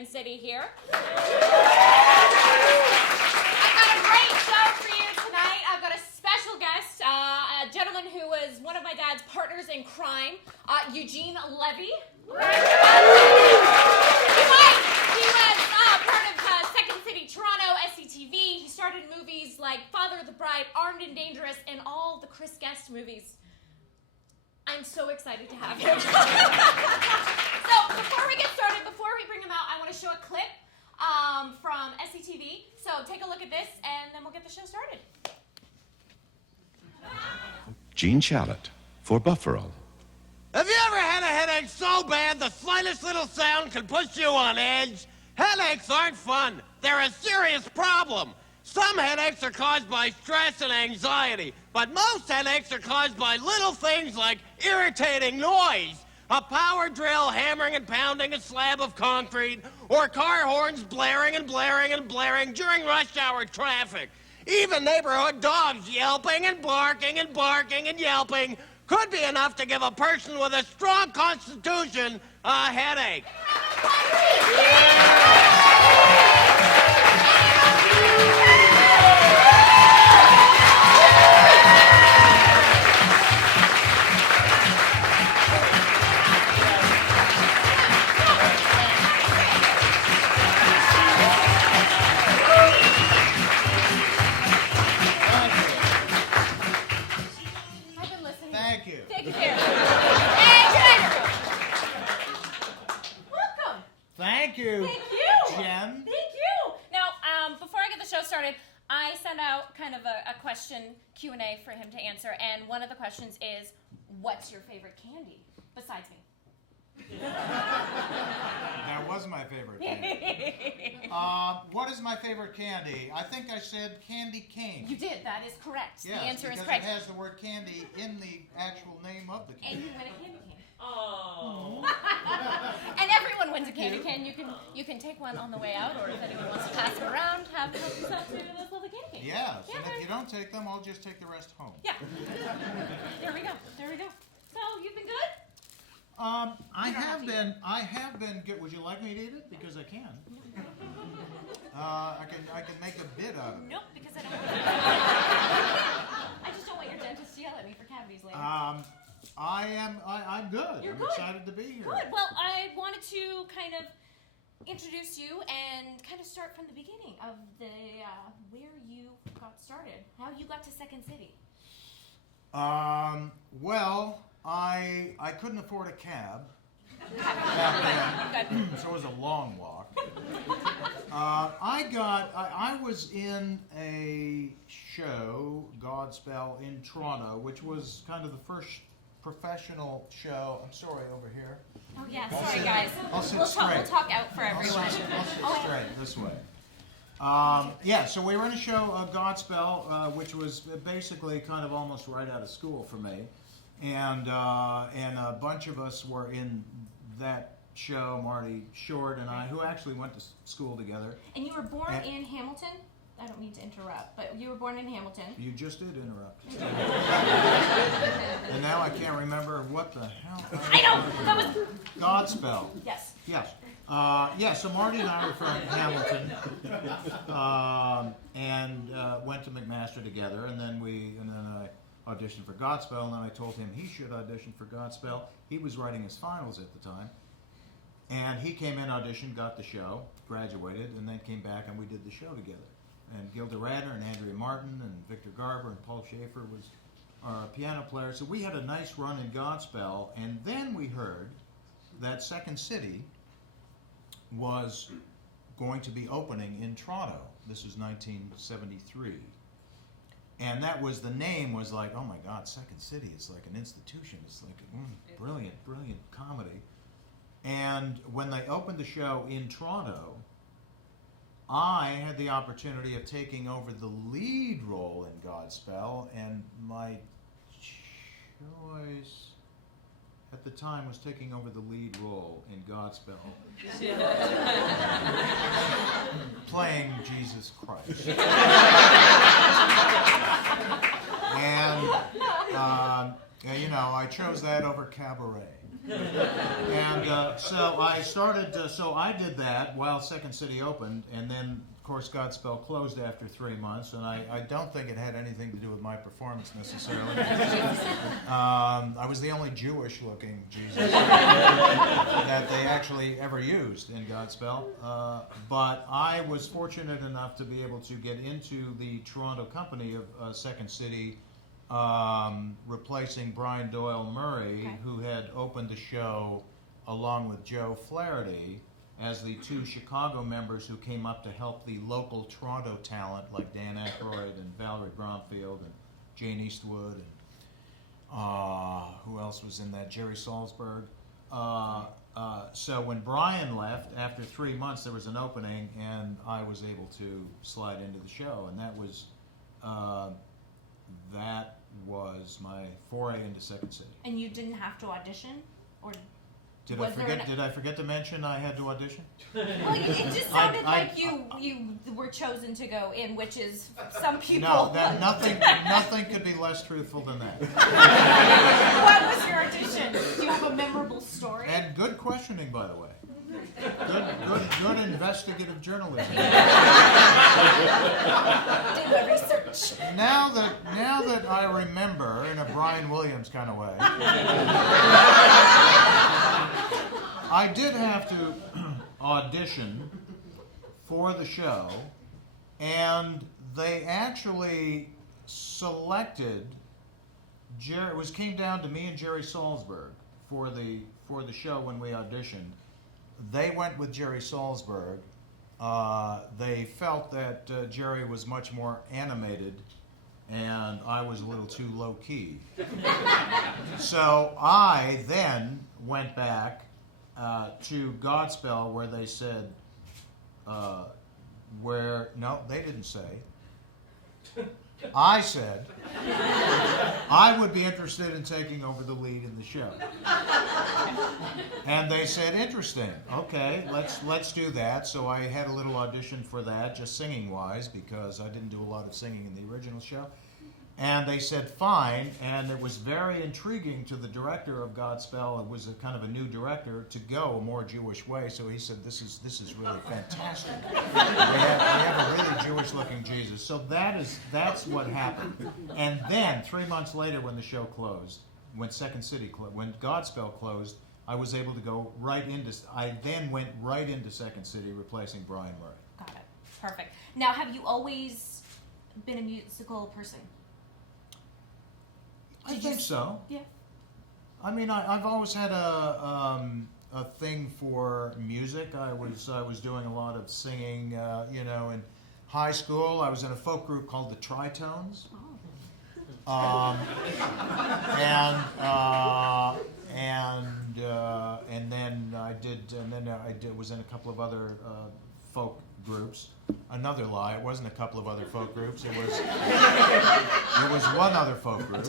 Second City here. I've got a great show for you tonight. I've got a special guest, a gentleman who was one of my dad's partners in crime, Eugene Levy. He was part of Second City Toronto, SCTV. He started movies like Father of the Bride, Armed and Dangerous, and all the Chris Guest movies. I'm so excited to have him. So before we get started, before we bring him out, I want to show a clip from SCTV. So take a look at this, and then we'll get the show started. Gene Shalit for Buffalo. Have you ever had a headache so bad the slightest little sound can push you on edge? Headaches aren't fun. They're a serious problem. Some headaches are caused by stress and anxiety, but most headaches are caused by little things like irritating noise, a power drill hammering and pounding a slab of concrete, or car horns blaring and blaring and blaring during rush hour traffic. Even neighborhood dogs yelping and barking and barking and yelping could be enough to give a person with a strong constitution a headache. Thank you. Take care. And good night, everyone. Welcome. Thank you. Thank you. Jen. Thank you. Now, before I get the show started, I sent out kind of a question Q&A for him to answer, and one of the questions is, what's your favorite candy besides me? That was my favorite candy. What is my favorite candy? I think I said candy cane. You did. That is correct. Yes, the answer is because correct. it has the word candy in the actual name of the And candy. you win a candy cane. Oh. And everyone wins a candy cane. You can take one on the way out, or if anyone wants to pass it around, have yourself to those lovely candy canes. Yes, Yeah, and very if you don't take them, I'll just take the rest home. Yeah. There we go. There we go. So, you've been good? I You don't have have been good. Would you like me to eat it? Because I can. I can make a bit out of it. Nope, because I don't. I just don't want your dentist to yell at me for cavities later. I'm good. You're I'm good. excited to be here. Good. Well, I wanted to kind of introduce you and kind of start from the beginning of the where you got started, how you got to Second City. Well, I couldn't afford a cab. So it was a long walk. I was in a show, Godspell, in Toronto, which was kind of the first professional show. I'm sorry, over here. Oh yeah, sorry guys. I'll sit We'll straight. talk out for I'll everyone. sit straight this way. Yeah, so we were in a show, Godspell, which was basically kind of almost right out of school for me. And a bunch of us were in that show, Marty Short and I, who actually went to school together. And you were born in Hamilton? I don't mean to interrupt, but you were born in Hamilton. You just did interrupt. And now I can't remember what the hell. I know! That was... Godspell. Yes. Yes. Yeah, so Marty and I were from Hamilton, and went to McMaster together, and then I auditioned for Godspell, and then I told him he should audition for Godspell. He was writing his finals at the time, and he came in, auditioned, got the show, graduated, and then came back, and we did the show together. And Gilda and Andrea Martin and Victor Garber and Paul Schaefer was our piano player. So we had a nice run in Godspell, and then we heard that Second City was going to be opening in Toronto. This was 1973. And that was, the name was like, oh my God, Second City is like an institution. It's like brilliant, brilliant comedy. And when they opened the show in Toronto, I had the opportunity of taking over the lead role in Godspell, and my choice at the time was taking over the lead role in Godspell, playing Jesus Christ. And you know, I chose that over cabaret. And so I started, so I did that while Second City opened, and then, of course, Godspell closed after 3 months, and I don't think it had anything to do with my performance necessarily. I was the only Jewish-looking Jesus that they actually ever used in Godspell. But I was fortunate enough to be able to get into the Toronto company of Second City, replacing Brian Doyle Murray, Okay. who had opened the show along with Joe Flaherty as the two Chicago members who came up to help the local Toronto talent like Dan Aykroyd and Valerie Bromfield and Jane Eastwood and who else was in that? Jerry Salzberg. So when Brian left, after 3 months there was an opening and I was able to slide into the show, and that was my foray into Second City. And you didn't have to audition, or Did was there I forget to mention I had to audition? Well, it just sounded like you were chosen to go in, which is some people. No, that nothing could be less truthful than that. What was your audition? Do you have a memorable story? And good questioning, by the way. Good investigative journalism. Did the research. Now that I remember, in a Brian Williams kind of way, I did have to audition for the show, and they actually selected came down to me and Jerry Salzberg for the show when we auditioned. They went with Jerry Salzberg. They felt that Jerry was much more animated and I was a little too low-key. So I then went back to Godspell, where they said, no, they didn't say. I said I would be interested in taking over the lead in the show. And they said, interesting. Okay, let's do that. So I had a little audition for that, just singing-wise, because I didn't do a lot of singing in the original show. And they said, fine, and it was very intriguing to the director of Godspell. It was a kind of a new director to go a more Jewish way. So he said, this is really fantastic. We have a really Jewish-looking Jesus. So that's what happened. And then 3 months later, when the show closed, when Second City when Godspell closed, I was able to go right into. I then went right into Second City, replacing Brian Murray. Got it. Perfect. Now, have you always been a musical person? I think so. Yeah. I mean, I've always had a thing for music. I was doing a lot of singing. In high school, I was in a folk group called the Tritones. Oh. And then I was in a couple of other folk groups. Another lie, it wasn't a couple of other folk groups. It was one other folk group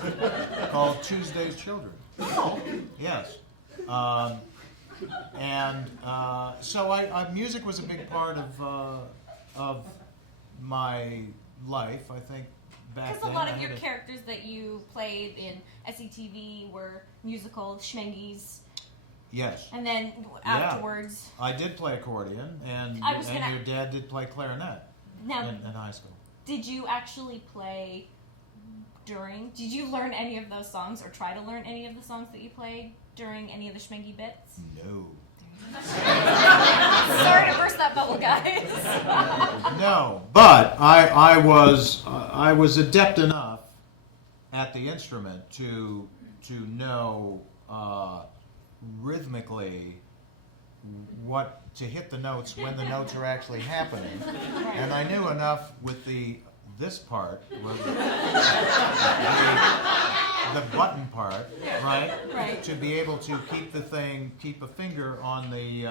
called Tuesday's Children. Yes. So music was a big part of my life, I think. Back Because a then, lot of your characters that you played in SCTV were musical, Schmenges. Yes. And then afterwards... I did play accordion, and your dad did play clarinet in high school. Did you actually play during... Did you learn any of those songs, or try to learn any of the songs that you played during any of the Schmenge bits? No. Sorry to burst that bubble, guys. No, but I was adept enough at the instrument to know rhythmically what to hit the notes when the notes are actually happening, and I knew enough with this part, the button part, right, to be able to keep a finger on the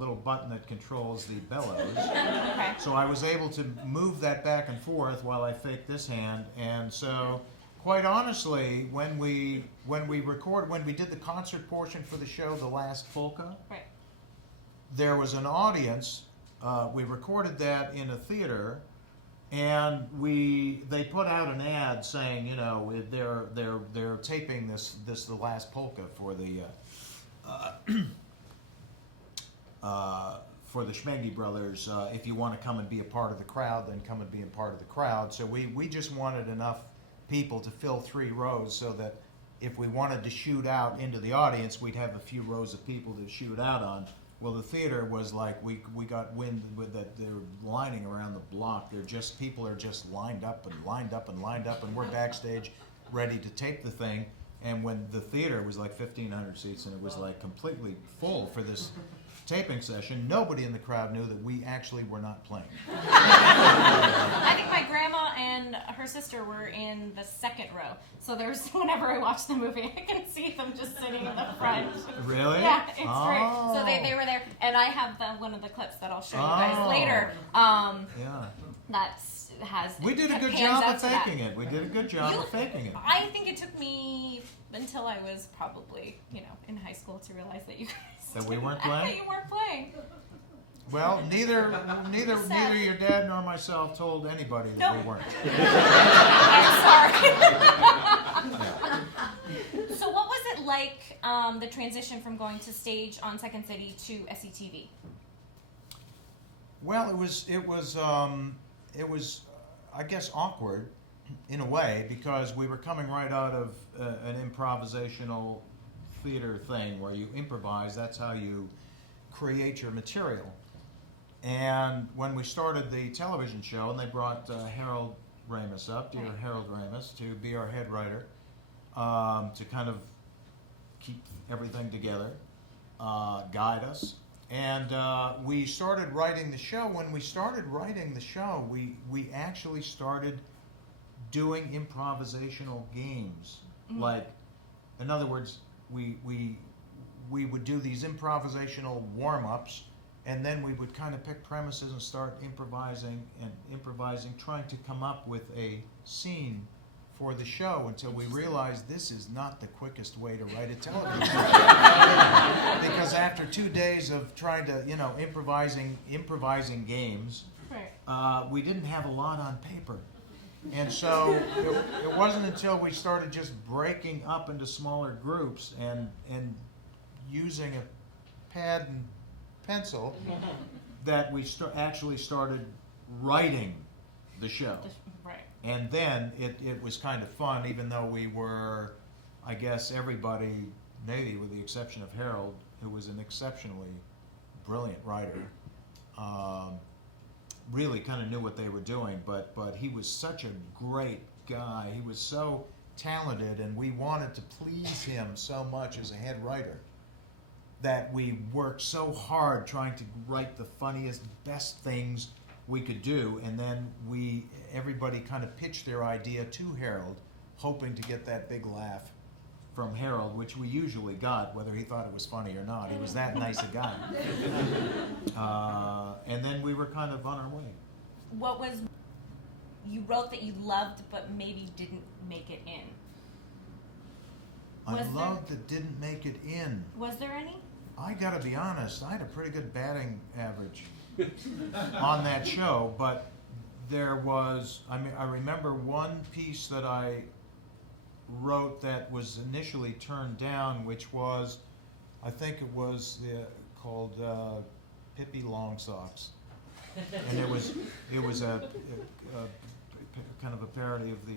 little button that controls the bellows. Okay. So I was able to move that back and forth while I faked this hand, and so. Quite honestly, when we did the concert portion for the show, The Last Polka, there was an audience. We recorded that in a theater, And they put out an ad saying, you know, they're taping this the last polka for the Schmenge brothers. If you want to come and be a part of the crowd, then come and be a part of the crowd. So we just wanted enough people to fill 3 rows so that if we wanted to shoot out into the audience, we'd have a few rows of people to shoot out on. Well, the theater was like, we got wind with that they were lining around the block. People are just lined up, and we're backstage ready to tape the thing. And when the theater was like 1,500 seats and it was like completely full for this taping session, nobody in the crowd knew that we actually were not playing. I think my grandma and her sister were in the second row. So whenever I watch the movie, I can see them just sitting in the front. Really? Yeah, it's great. So they were there, and I have one of the clips that I'll show you guys later. Yeah. We did a good job of faking it. We did a good job of faking it. I think it took me until I was probably, in high school to realize that you guys that we weren't playing. That you weren't playing. Well, neither your dad nor myself told anybody that we weren't. I'm sorry. So, what was it like the transition from going to stage on Second City to SCTV? Well, it was I guess awkward in a way because we were coming right out of an improvisational theater thing where you improvise. That's how you create your material. And when we started the television show, and they brought Harold Ramis up, dear Harold Ramis, to be our head writer, to kind of keep everything together, guide us. And we started writing the show. When we started writing the show, we actually started doing improvisational games. Mm-hmm. Like, in other words, we would do these improvisational warm-ups, and then we would kind of pick premises and start improvising, trying to come up with a scene for the show until we realized this is not the quickest way to write a television show. Because after 2 days of trying to, improvising games, we didn't have a lot on paper. And so it wasn't until we started just breaking up into smaller groups and using a pad and pencil that we actually started writing the show. Right. And then it was kind of fun, even though we were, I guess, everybody, maybe with the exception of Harold, who was an exceptionally brilliant writer, really kind of knew what they were doing, but he was such a great guy. He was so talented, and we wanted to please him so much as a head writer that we worked so hard trying to write the funniest, best things we could do, and then everybody kind of pitched their idea to Harold, hoping to get that big laugh from Harold, which we usually got, whether he thought it was funny or not. He was that nice a guy. And then we were kind of on our way. You wrote that you loved but maybe didn't make it in? I loved that didn't make it in. Was there any? I gotta be honest, I had a pretty good batting average on that show, but there was, I remember one piece that I wrote that was initially turned down, which was, I think it was called Pippi Longsocks, and it was a kind of a parody of the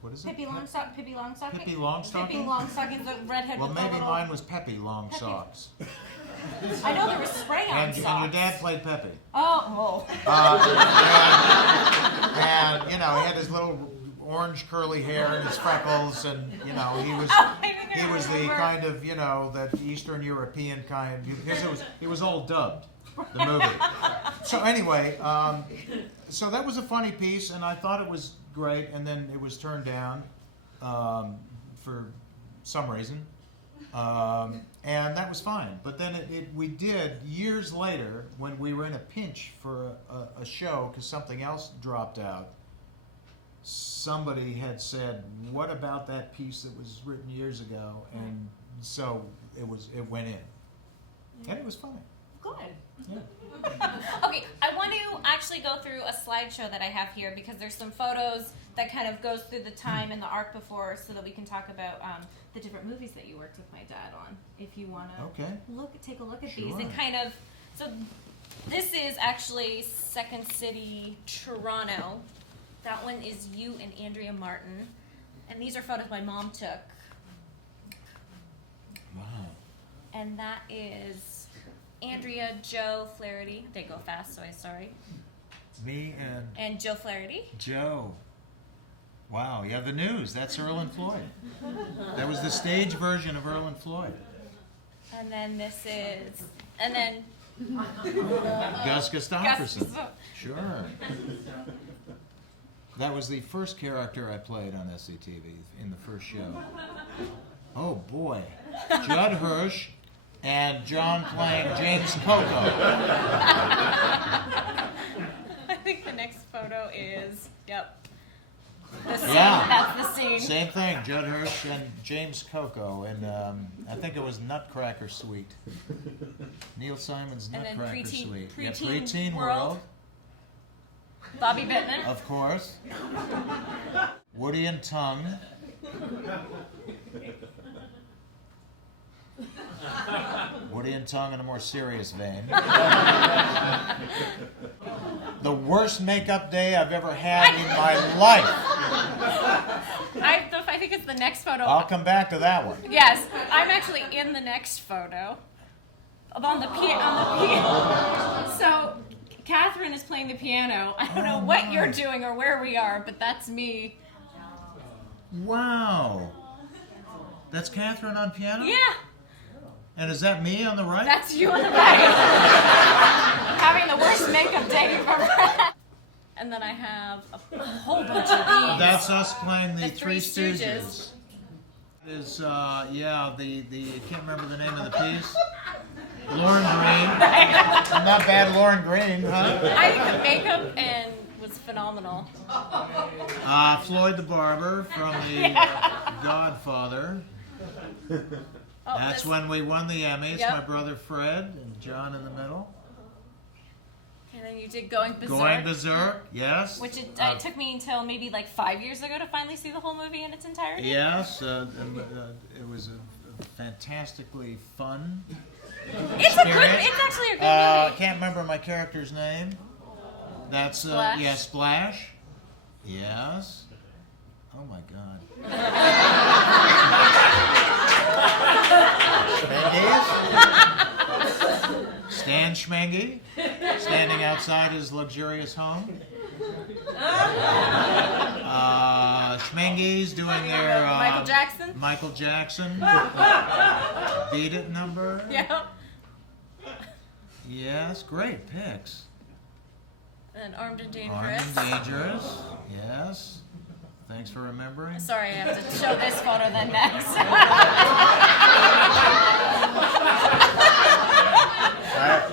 what is it? Pippi Longstocking? Pippi Longstocking? Pippi Longstocking, the redhead. Well, maybe mine was Peppy Longsocks. I know there was spray on socks. And your dad played Peppy. Oh. And he had his little orange curly hair and his freckles, and he was the kind of that Eastern European kind, because it was all dubbed, the movie. So anyway, so that was a funny piece, and I thought it was great, and then it was turned down for some reason, and that was fine. But then we did years later, when we were in a pinch for a show because something else dropped out. Somebody had said, "What about that piece that was written years ago?" And so it went in, and it was funny. Good. Yeah. Okay, I want to actually actually go through a slideshow that I have here because there's some photos that kind of goes through the time and the arc before, so that we can talk about the different movies that you worked with my dad on. If you want to take a look at these and kind of. So this is actually Second City, Toronto. That one is you and Andrea Martin, and these are photos my mom took. Wow. And that is Andrea, Joe Flaherty. They go fast, so I'm sorry. Me and Joe Flaherty. Joe. Wow, yeah, the news. That's Earl and Floyd. That was the stage version of Earl and Floyd. And then this is, and then Gus Gustafson. Gus. Sure. That was the first character I played on SCTV in the first show. Oh boy. Judd Hirsch and John playing James Coco. I think the next photo is, yep. The scene, Yeah. That's the scene. Same thing, Judd Hirsch and James Coco, and I think it was Nutcracker Suite. Neil Simon's And then Nutcracker Preteen- Suite. Preteen Preteen World. World, Bobby Bittman. of course. Woody and Tongue. Woody and Tongue in a more serious vein. The worst makeup day I've ever had in my life. I think it's the next photo. I'll come back to that one. Yes, I'm actually in the next photo. On the piano. So, Catherine is playing the piano. I don't know what you're doing or where we are, but that's me. Wow. That's Catherine on piano? Yeah, And is that me on the right? that's you on the right. Having the worst makeup day you've ever had. And then I have a whole bunch of these. That's us playing the Three Stooges. Stooges. Is I can't remember the name of the piece. Lauren Green. Not bad, Lauren Green, huh? I think the makeup was phenomenal. Floyd the Barber from the Godfather. Oh, That's this- when we won the Emmys. Yep. My brother Fred and John in the middle. And then you did Going Berserk. Going Berserk, yes. Which it took me until maybe like 5 years ago to finally see the whole movie in its entirety. Yes, it was a fantastically fun It's actually a good movie. Can't remember my character's name. That's Splash. yeah, Splash. Yes. Oh my God. Schmenge's? Stan Schmenge, standing outside his luxurious home. Schmenge's doing their Michael Jackson. Beat It number. Yeah. Yes, great picks. And Armed and Armed Dangerous. and Dangerous. Yes. Thanks for remembering. Sorry, I have to show this photo then next.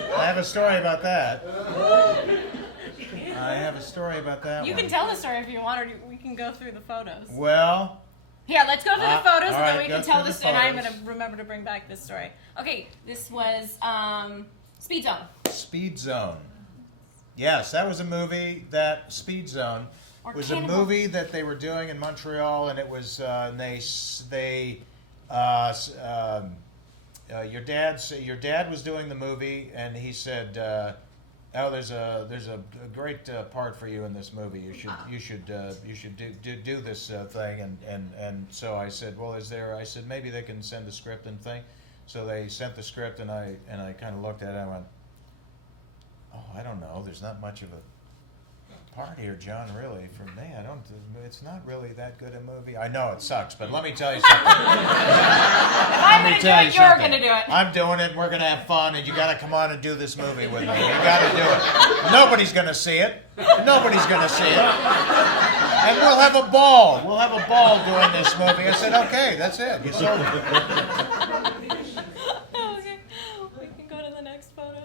I have a story about that. I have a story about that You one. can tell the story if you want, or we can go through the photos. Well, Yeah, let's go through the photos, all and then right, we go can tell through this. the And I'm photos. going to remember to bring back this story. Okay, this was Speed Zone. Speed Zone. Yes, that was a movie. That Speed Zone Or was Cannibal. a movie that they were doing in Montreal, and it was your dad was doing the movie, and he said, "Oh, there's a great part for you in this movie. You should do this thing." And so I said, "Well, is there?" I said, "Maybe they can send the script and thing." So they sent the script, and I kind of looked at it. And I went, "Oh, I don't know. There's not much of a part here, John. Really, for me, I don't. It's not really that good a movie. I know it sucks, but let me tell you something. If I'm going to do it, you're going to do it. I'm doing it. We're going to have fun, and you got to come on and do this movie with me. You got to do it. Nobody's going to see it. Nobody's going to see it. And we'll have a ball. We'll have a ball doing this movie." I said, "Okay, that's it. You sold it." Okay, we can go to the next photo.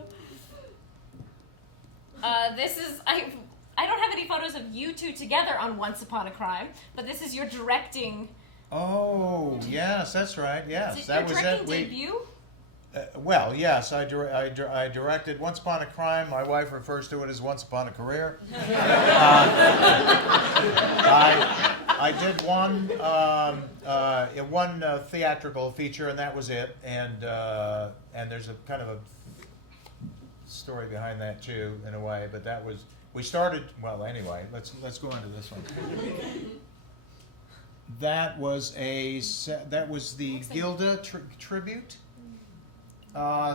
This is I don't have any photos of you two together on Once Upon a Crime, but this is your directing. Oh, yes, that's right. Yes, Is it that your was directing it. debut? Well, yes, I directed Once Upon a Crime. My wife refers to it as Once Upon a Career. I did one theatrical feature, and that was it. And there's a kind of a story behind that too, in a way. But that was we started. Well, anyway, let's go into this one. That was the Gilda tribute.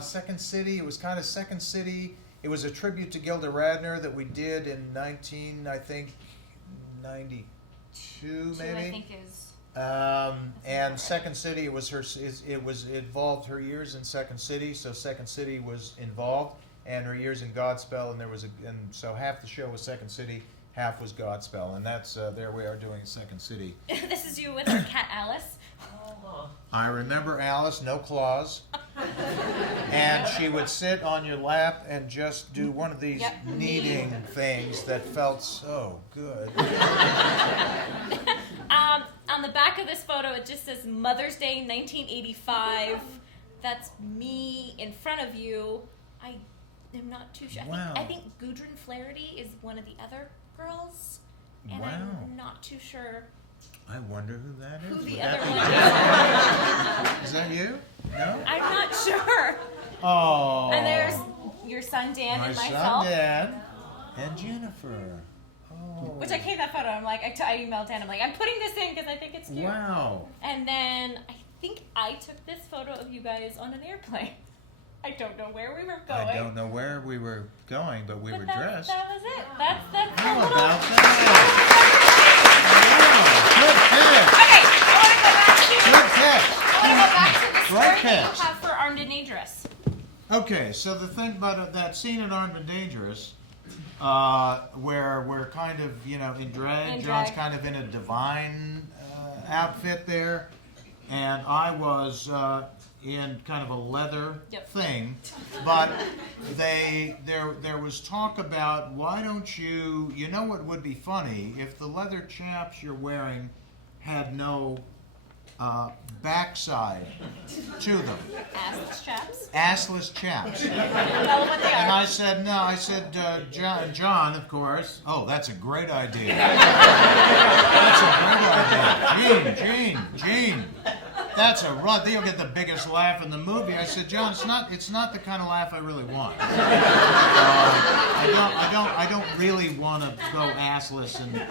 Second City. It was kind of Second City. It was a tribute to Gilda Radner that we did in 1992, maybe. I think is. And Second City, it involved her years in Second City, so Second City was involved, and her years in Godspell, and so half the show was Second City, half was Godspell, and that's there we are doing Second City. This is you with our cat Alice. I remember Alice, no claws, and she would sit on your lap and just do one of these kneading things that felt so good. On the back of this photo, it just says Mother's Day 1985. That's me in front of you. I am not too sure. Wow. I think Gudrun Flaherty is one of the other girls, and Wow. I'm not too sure I wonder who that is. who the Would other that one be- Is that you? No? I'm not sure. Oh. And there's your son Dan my and son myself. Dan and Jennifer. Oh. Which I came that photo. I'm like, I emailed Dan. I'm like, I'm putting this in because I think it's cute. Wow. And then I think I took this photo of you guys on an airplane. I don't know where we were going. I don't know where we were going, but we were dressed. That was it. That's How a little. about that? Wow, good Okay, I want to go back to catch. Good catch. the story that catch. you have for Armed and Dangerous. Okay, so the thing about that scene in Armed and Dangerous, where we're kind of, in drag. John's kind of in a divine outfit there, and I was in kind of a leather thing, but there was talk about, why don't you know what would be funny if the leather chaps you're wearing had no backside to them. Assless chaps. Assless chaps. Tell them what they And are. I said, no, John, of course. Oh, that's a great idea. That's a great idea. Gene. That's a run. They'll get the biggest laugh in the movie. I said, John, it's not the kind of laugh I really want. I don't really want to go assless in the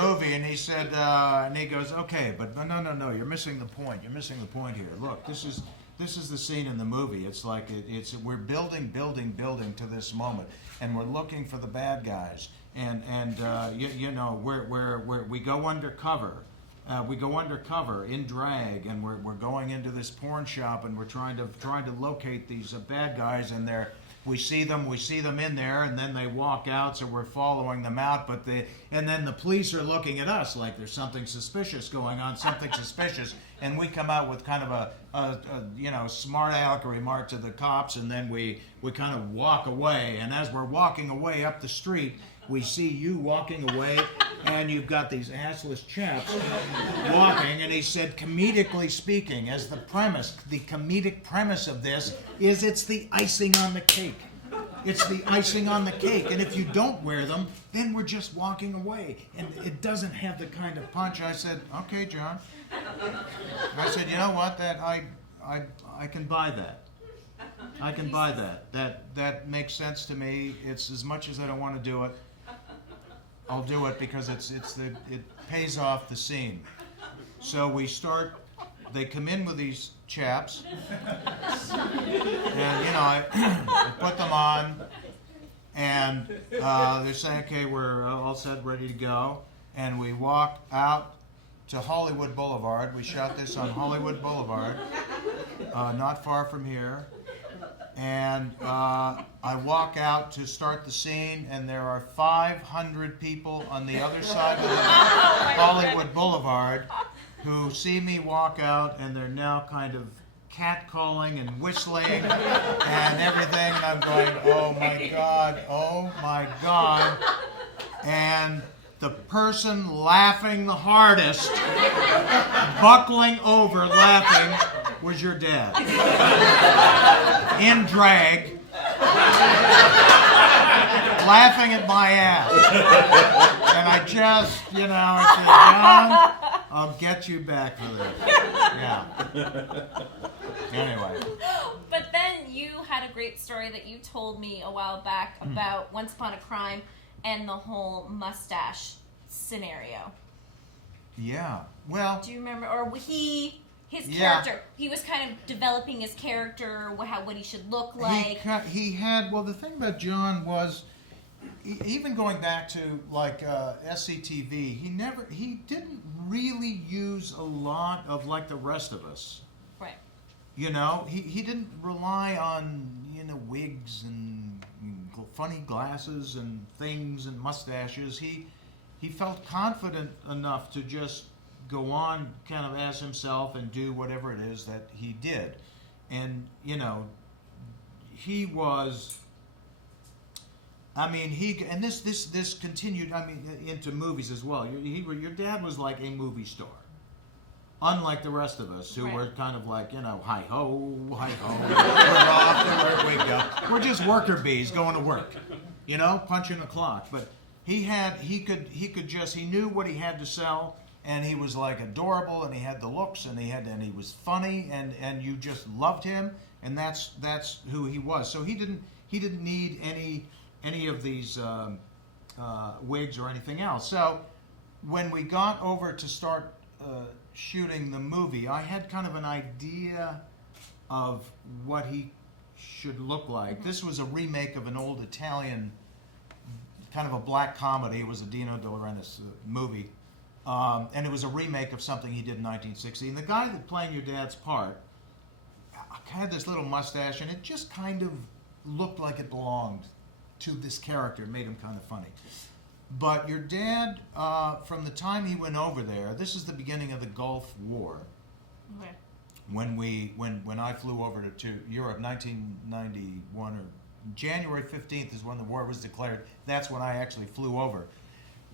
movie. And he said, and he goes, okay, but no, you're missing the point. You're missing the point here. Look, this is the scene in the movie. It's like we're building to this moment, and we're looking for the bad guys, and we go undercover. We go undercover in drag, and we're going into this porn shop, and we're trying to locate these bad guys, and we see them in there, and then they walk out, so we're following them out, and then the police are looking at us like there's something suspicious going on, and we come out with kind of a smart aleck remark to the cops, and then we kind of walk away, and as we're walking away up the street, we see you walking away, and you've got these assless chaps walking, and he said, comedically speaking, as the comedic premise of this is it's the icing on the cake. It's the icing on the cake, and if you don't wear them, then we're just walking away, and it doesn't have the kind of punch. I said, okay, John. I said, you know what, that I can buy that. I can buy that. That makes sense to me. It's as much as I don't want to do it, I'll do it because it pays off the scene. So they come in with these chaps, and I put them on, and they're saying, okay, we're all set, ready to go, and we walk out to Hollywood Boulevard. We shot this on Hollywood Boulevard, not far from here. And I walk out to start the scene, and there are 500 people on the other side of the Hollywood Boulevard who see me walk out, and they're now kind of catcalling and whistling and everything. And I'm going, oh my God. And the person laughing the hardest, buckling over laughing, was your dad. In drag. Laughing at my ass. And I just, I said, John, I'll get you back for this. Yeah. Anyway. But then you had a great story that you told me a while back about Once Upon a Crime and the whole mustache scenario. Yeah. Well. Do you remember? Or his character. He was kind of developing his character, what he should look like. He had. Well, the thing about John was, even going back to like SCTV, he didn't really use a lot of like the rest of us. Right. He didn't rely on wigs and funny glasses and things and mustaches. He felt confident enough to just go on kind of as himself and do whatever it is that he did. And, he was, and this continued, into movies as well. Your dad was like a movie star. Unlike the rest of us, who were kind of like, hi-ho, we're off to work we go. We're just worker bees going to work, punching the clock. But he knew what he had to sell, and he was like adorable, and he had the looks, and he was funny, and you just loved him, and that's who he was. So he didn't need any of these wigs or anything else. So when we got over to start shooting the movie, I had kind of an idea of what he should look like. This was a remake of an old Italian, kind of a black comedy. It was a Dino De Laurentiis movie. And it was a remake of something he did in 1960. And the guy that playing your dad's part had this little mustache, and it just kind of looked like it belonged to this character. It made him kind of funny. But your dad, from the time he went over there, this is the beginning of the Gulf War. Okay. When I flew over to Europe, 1991, or January 15th is when the war was declared. That's when I actually flew over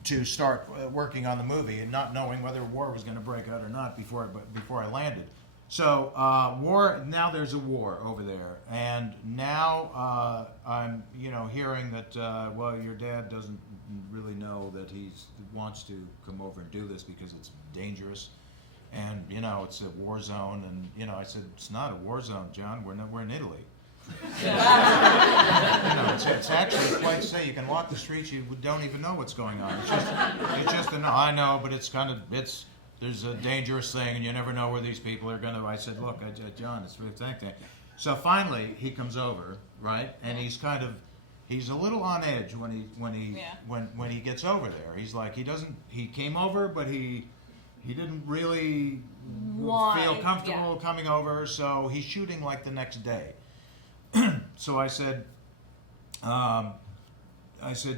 to start working on the movie, and not knowing whether war was going to break out or not before I landed. So war. Now there's a war over there, and now I'm hearing that your dad doesn't really know that he wants to come over and do this because it's dangerous, and it's a war zone. And I said, it's not a war zone, John. We're in Italy. It's actually quite safe. You can walk the streets, you don't even know what's going on. It's just I know, but there's a dangerous thing, and you never know where these people are going to. I said, look, John, it's really thankful. So finally, he comes over, right, and he's a little on edge when he gets over there. He's like, he came over, but he didn't really feel comfortable coming over, so he's shooting like the next day. So I said,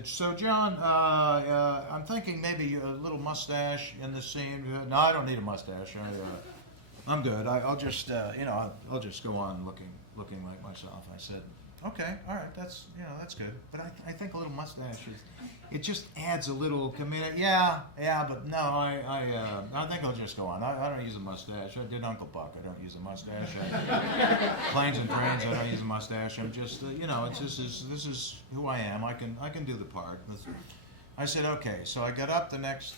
so John, I'm thinking maybe a little mustache in the scene. No, I don't need a mustache. I'm good. I'll just, I'll just go on looking like myself. I said, okay, all right, that's good. But I think a little mustache it just adds a little commitment. Yeah, but no, I think I'll just go on. I don't use a mustache. I did Uncle Buck. I don't use a mustache. Planes and Trains. I don't use a mustache. I'm just, this is who I am. I can do the part. I said, okay. So I got up the next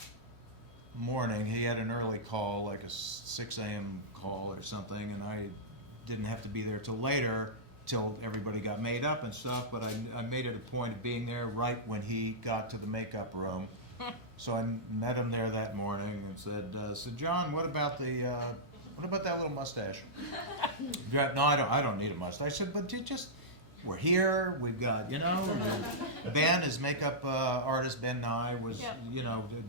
morning. He had an early call, like a 6 a.m. call or something, and I didn't have to be there till later, till everybody got made up and stuff, but I made it a point of being there right when he got to the makeup room. So I met him there that morning and said, John, what about that little mustache? No, I don't need a mustache. I said, but we're here, we've got, Ben, his makeup artist, Ben Nye, was,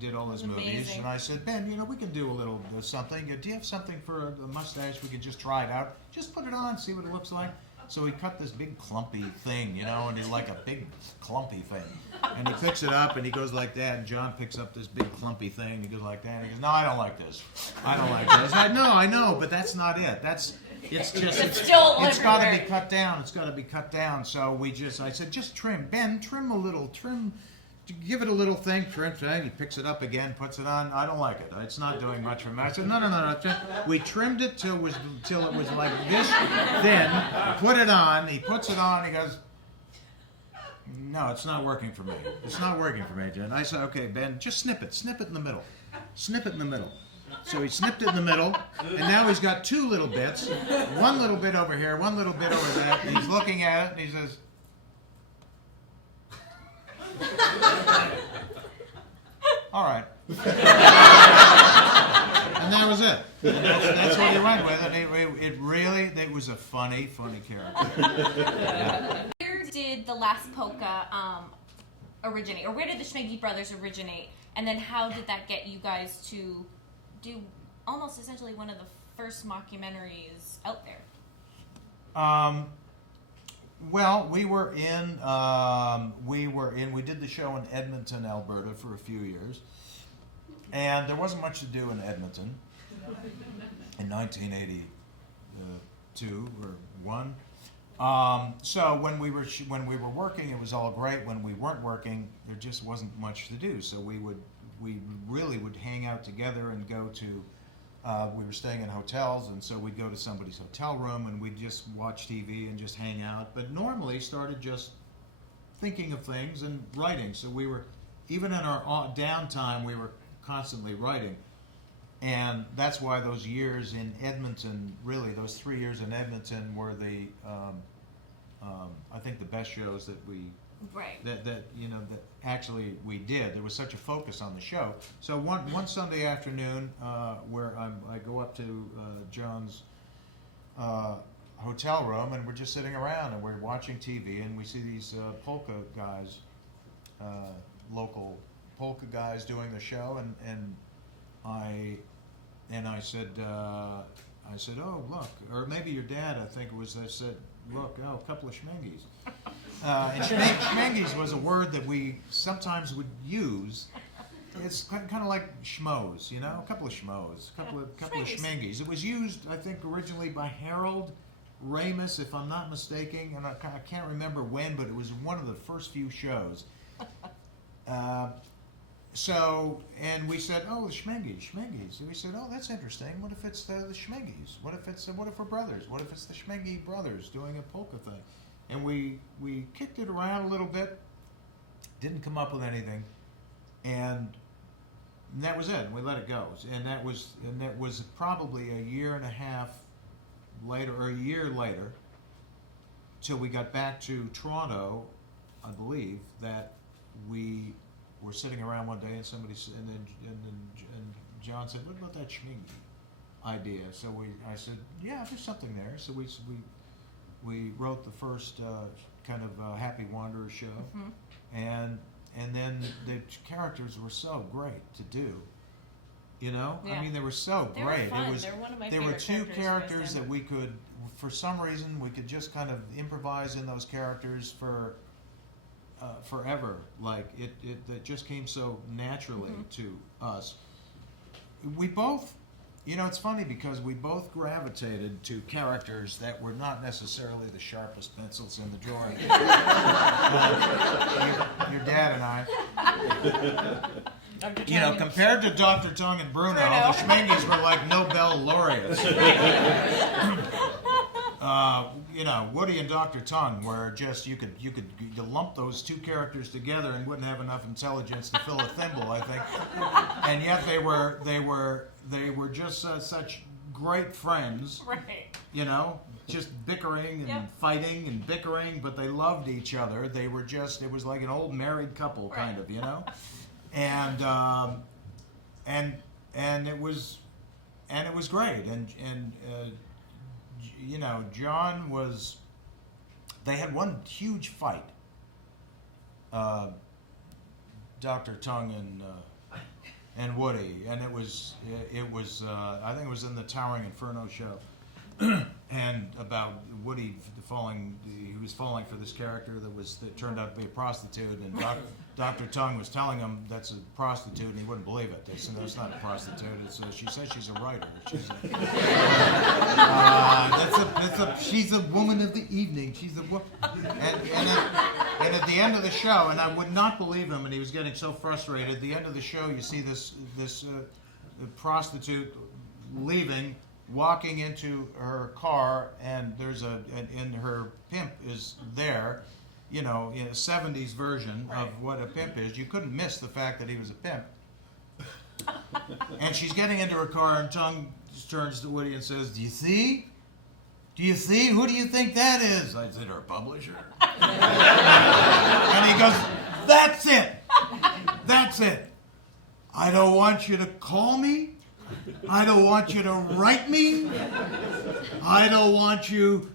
did all his movies. Amazing. And I said, Ben, we can do a little something. Do you have something for a mustache? We could just try it out. Just put it on, see what it looks like. So he cut this big clumpy thing, and he's like a big clumpy thing. And he picks it up and he goes like that, and John picks up this big clumpy thing and he goes like that, and he goes, no, I don't like this. I don't like this. I know, but that's not it. It's got to be cut down. It's got to be cut down. So I said, just trim. Ben, trim a little. Trim give it a little thing. He picks it up again, puts it on. I don't like it. It's not doing much for me. I said, no. We trimmed it till it was like this thin. Put it on. He puts it on. He goes, no, it's not working for me. It's not working for me, Jen. I said, okay, Ben, just snip it. Snip it in the middle. Snip it in the middle. So he snipped it in the middle, and now he's got two little bits. One little bit over here, one little bit over there. And he's looking at it, and he says, all right. And that was it. And that's what he went with. And it was a funny character. Where did the last Polka originate? Or where did the Schmenge brothers originate? And then how did that get you guys to do almost essentially one of the first mockumentaries out there? Well, we did the show in Edmonton, Alberta for a few years. And there wasn't much to do in Edmonton in 1982 or 1. So when we were working, it was all great. When we weren't working, there just wasn't much to do. So we really would hang out together and go to. We were staying in hotels, and so we'd go to somebody's hotel room and we'd just watch TV and just hang out. But normally started just thinking of things and writing. So we were, even in our downtime, we were constantly writing. And that's why those years in Edmonton, really, those 3 years in Edmonton were I think the best shows that that actually we did. There was such a focus on the show. So one Sunday afternoon, where I go up to John's hotel room, and we're just sitting around and we're watching TV, and we see these polka guys, local polka guys doing the show, and I said, oh look, or maybe your dad, I think it was. I said, look, a couple of Schmenges. And Schmenges was a word that we sometimes would use. It's kind of like schmoes, a couple of schmoes, a couple of Schmenges. It was used, I think, originally by Harold Ramis, if I'm not mistaken, and I can't remember when, but it was one of the first few shows. And we said, oh, the Schmenges. And we said, oh, that's interesting. What if it's the Schmenges? What if we're brothers? What if it's the Schmenge brothers doing a polka thing? And we kicked it around a little bit, didn't come up with anything, and that was it. We let it go. And that was probably a year and a half later, or a year later, till we got back to Toronto, I believe, that we were sitting around one day, and somebody said, and John said, "What about that Schmenge idea?" So I said, "Yeah, there's something there." So we wrote the first kind of Happy Wanderer show, and then the characters were so great to do. Yeah. I mean, they were so They great. were fun. It was, They were one of my there were favorite two characters characters that we could, for some reason, we could just kind of improvise in those characters for forever. Like it just came so naturally to us. We both, it's funny because we both gravitated to characters that were not necessarily the sharpest pencils in the drawer. Your dad and I. Compared to Dr. Tongue and Bruno, the Schmenges were like Nobel laureates. Woody and Dr. Tongue were just you could lump those two characters together and wouldn't have enough intelligence to fill a thimble, I think. And yet they were just such great friends. Right. Just bickering and fighting and bickering, but they loved each other. They were just, it was like an old married couple, kind of, And it was great. And John was. They had one huge fight. Dr. Tongue and Woody, and it was I think it was in the Towering Inferno show, and about Woody falling. He was falling for this character that turned out to be a prostitute, and Dr. Tongue was telling him that's a prostitute, and he wouldn't believe it. They said, "No, it's not a prostitute. She says she's a writer. She's a woman of the evening. She's a woman." And at the end of the show, and I would not believe him, and he was getting so frustrated. At the end of the show, you see this prostitute leaving, walking into her car, and and her pimp is there. In a 70s version of what a pimp is. You couldn't miss the fact that he was a pimp. And she's getting into her car, and Tongue turns to Woody and says, Do you see? Who do you think that is? I said, her publisher. And he goes, That's it. I don't want you to call me. I don't want you to write me. I don't want you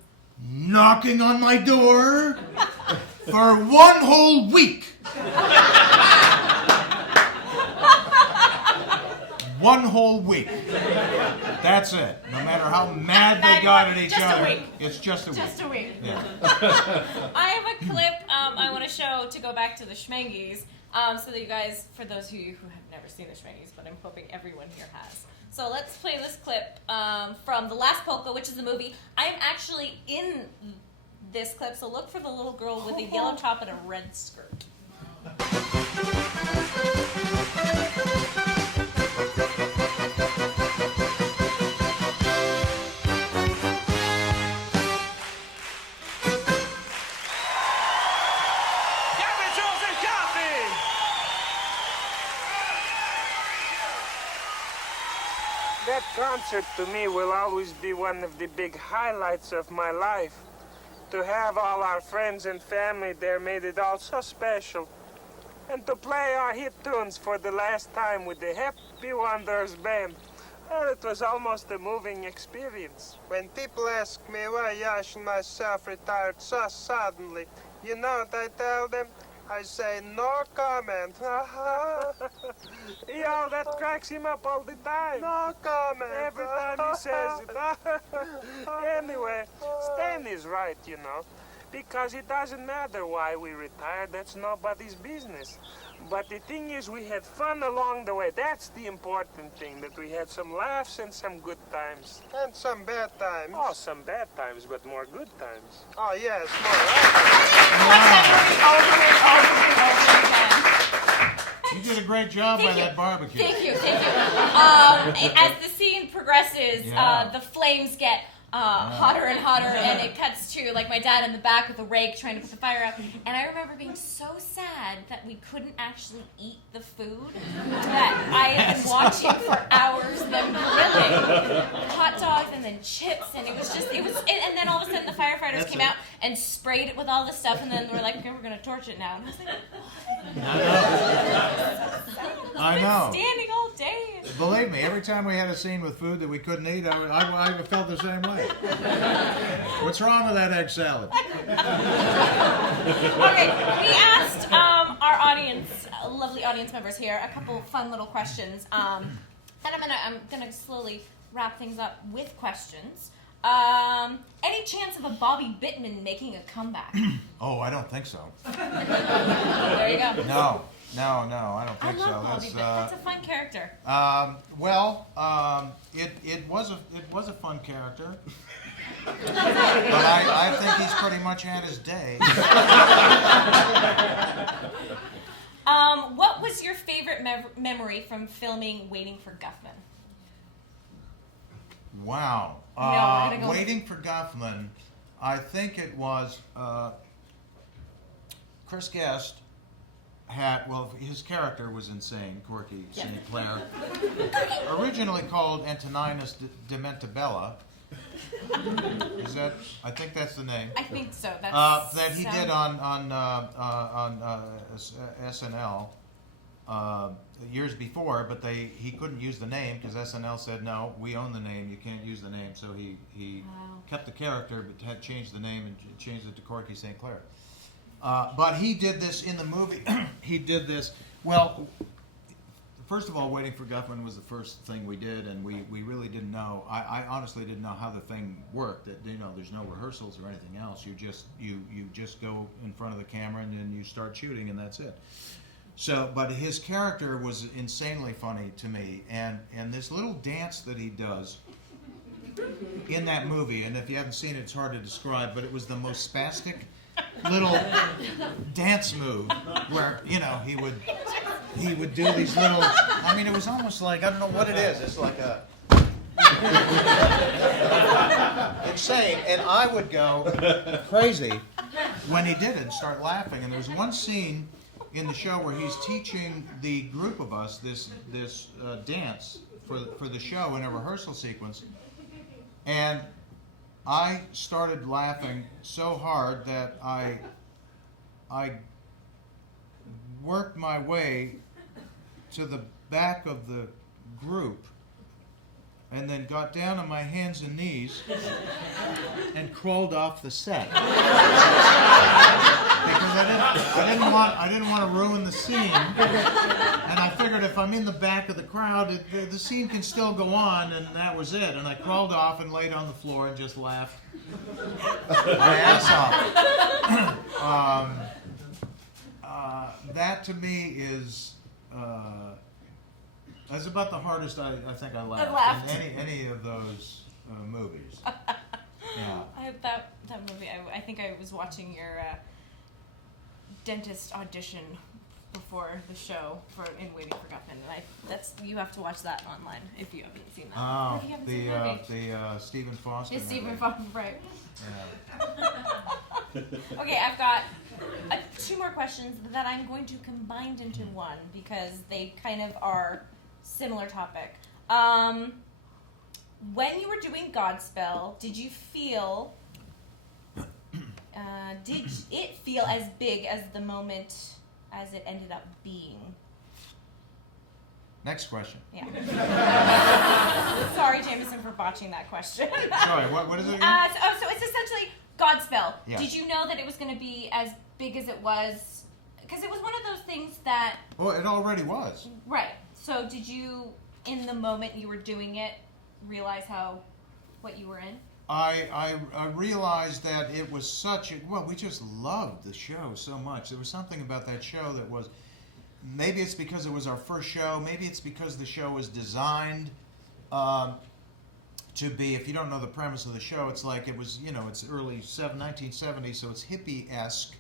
knocking on my door for 1 whole week. 1 whole week. That's it. No matter how mad they got at each other, it's just a week. Just a week. Yeah. I have a clip I want to show to go back to the Schmenges, so that you guys, for those of you who have never seen the Schmenges, but I'm hoping everyone here has. So let's play this clip from The Last Polka, which is the movie. I am actually in this clip, so look for the little girl with a yellow top and a red skirt. That concert to me will always be one of the big highlights of my life. To have all our friends and family there made it all so special. And to play our hit tunes for the last time with the Happy Wanderers band, well, it was almost a moving experience. When people ask me why Yash and myself retired so suddenly, you know what I tell them? I say, no comment. Yo, that cracks him up all the time. No comment. Every time he says it. Anyway, Stan is right, because it doesn't matter why we retired. That's nobody's business. But the thing is, we had fun along the way. That's the important thing, that we had some laughs and some good times. And some bad times. Oh, some bad times, but more good times. Oh, yes, You did a great job by that barbecue. Thank you. As the scene progresses, the flames get hotter and hotter, and it cuts to my dad in the back with a rake trying to put the fire out. And I remember being so sad that we couldn't actually eat the food that I had been watching for hours, them grilling hot dogs and then chips, and it was and then all of a sudden the firefighters came out and sprayed it with all this stuff, and then we're like, okay, we're gonna torch it now. And I was like, I know. Standing all day. Believe me, every time we had a scene with food that we couldn't eat, I felt the same way. What's wrong with that egg salad? Okay, we asked our audience, lovely audience members here, a couple fun little questions. And I'm gonna slowly wrap things up with questions. Any chance of a Bobby Bittman making a comeback? Oh, I don't think so. There you go. No, I don't think I love so. Bobby Bittman. That's a fun character. It was a fun character, but I think he's pretty much had his day. What was your favorite memory from filming Waiting for Guffman? Wow. No, we're gonna go Waiting for Guffman, I think it was Chris Guest his character was insane, Corky St. Clair. Originally called Antoninus Dementabella. I think that's the name. I think so. That he did on SNL years before, but he couldn't use the name because SNL said, no, we own the name, you can't use the name. So he kept the character but had changed the name and changed it to Corky St. Clair. But he did this in the movie. He did this. Well, first of all, Waiting for Guffman was the first thing we did, and we really didn't know. I honestly didn't know how the thing worked. That there's no rehearsals or anything else. You just go in front of the camera and then you start shooting, and that's it. So, but his character was insanely funny to me, and this little dance that he does in that movie, and if you haven't seen it, it's hard to describe, but it was the most spastic little dance move where he would do these little. I mean, it was almost like, I don't know what it is. It's like a insane, and I would go crazy when he did it and start laughing. And there's one scene in the show where he's teaching the group of us this dance for the show in a rehearsal sequence, and I started laughing so hard that I worked my way to the back of the group and then got down on my hands and knees and crawled off the set. Because I didn't want to ruin the scene, and I figured if I'm in the back of the crowd, the scene can still go on, and that was it. And I crawled off and laid on the floor and just laughed my ass off. That to me is that's about the hardest I think I laughed in any of those movies. Yeah. That movie, I think I was watching your dentist audition before the show in Waiting for Guffman, and you have to watch that online if you haven't seen that. Oh, If you haven't seen that movie. the Stephen Foster. It's Stephen movie. Foster, right? Yeah. Okay, I've got two more questions that I'm going to combine into one because they kind of are similar topic. When you were doing Godspell, did you feel? Did it feel as big as the moment as it ended up being? Next question. Yeah. Sorry, Jameson, for botching that question. Sorry, what is it again? So it's essentially Godspell. Yes. Did you know that it was going to be as big as it was? Because it was one of those things that... Well, it already was. Right. So did you, in the moment you were doing it, realize what you were in? I realized that it was we just loved the show so much. There was something about that show that was, maybe it's because it was our first show, maybe it's because the show was designed to be, if you don't know the premise of the show, it's like it was, it's early 1970s, so it's hippie-esque,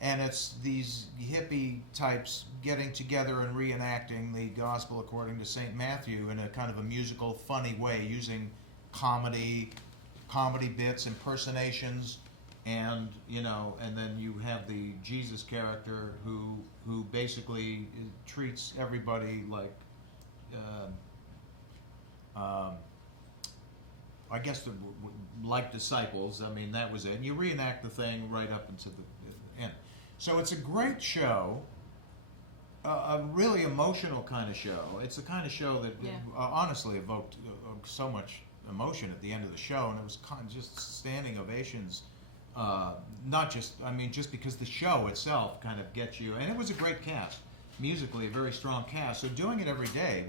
and it's these hippie types getting together and reenacting the Gospel according to St. Matthew in a kind of a musical, funny way, using comedy bits, impersonations, and and then you have the Jesus character who basically treats everybody like, I guess like disciples. I mean, that was it. And you reenact the thing right up into the end. So it's a great show. A really emotional kind of show. It's the kind of show that honestly evoked so much emotion at the end of the show, and it was kind of just standing ovations. Just because the show itself kind of gets you, and it was a great cast, musically a very strong cast. So doing it every day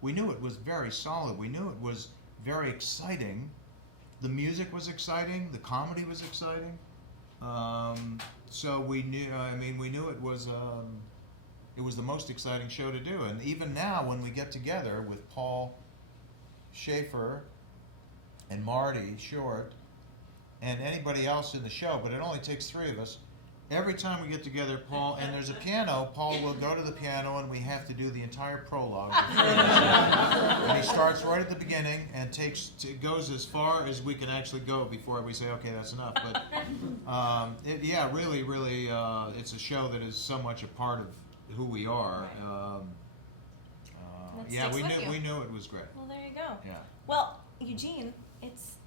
we knew it was very solid. We knew it was very exciting. The music was exciting. The comedy was exciting. So we knew. We knew it was. It was the most exciting show to do, and even now when we get together with Paul Schaefer and Marty Short and anybody else in the show, but it only takes three of us. Every time we get together, Paul, and there's a piano, Paul will go to the piano and we have to do the entire prologue. And he starts right at the beginning and goes as far as we can actually go before we say, okay, that's enough. But really, it's a show that is so much a part of who we are. We knew it was great. Well, there you go. Yeah. Well, Eugene, it's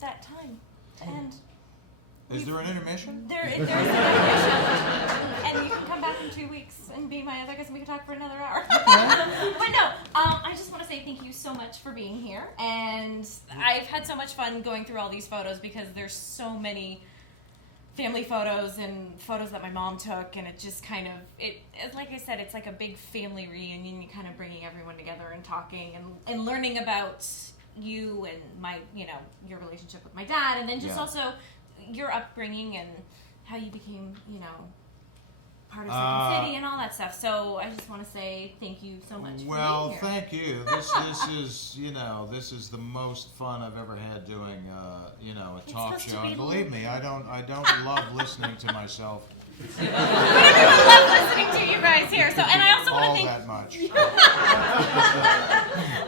that time, and is there an intermission? There's an intermission, and you can come back in 2 weeks and be my other guest, and we can talk for another hour. But no, I just want to say thank you so much for being here, and I've had so much fun going through all these photos because there's so many family photos and photos that my mom took, and it just kind of, like I said, it's like a big family reunion. You kind of bringing everyone together and talking and learning about you and your relationship with my dad, and then just also your upbringing and how you became, part of Second City and all that stuff. So I just want to say thank you so much for being here. Thank you. This is the most fun I've ever had doing, a talk show. And believe me, I don't love listening to myself. But everyone loves listening to you guys here. So, and I also want to thank that much.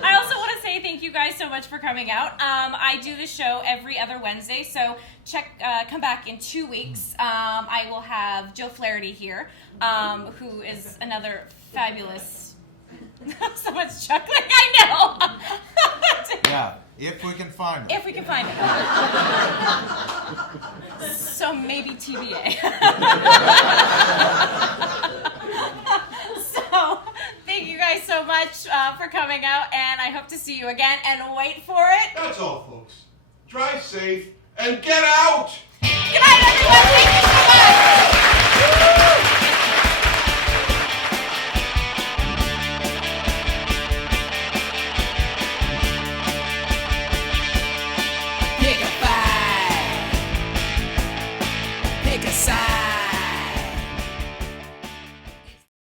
I also want to say thank you guys so much for coming out. I do the show every other Wednesday, so come back in 2 weeks. I will have Joe Flaherty here, who is another fabulous. So much chuckling, I know. Yeah, if we can find it. If we can find it. So maybe TBA. So thank you guys so much for coming out, and I hope to see you again. And wait for it. That's all, folks. Drive safe and get out! Good night, everyone. Thank you so much.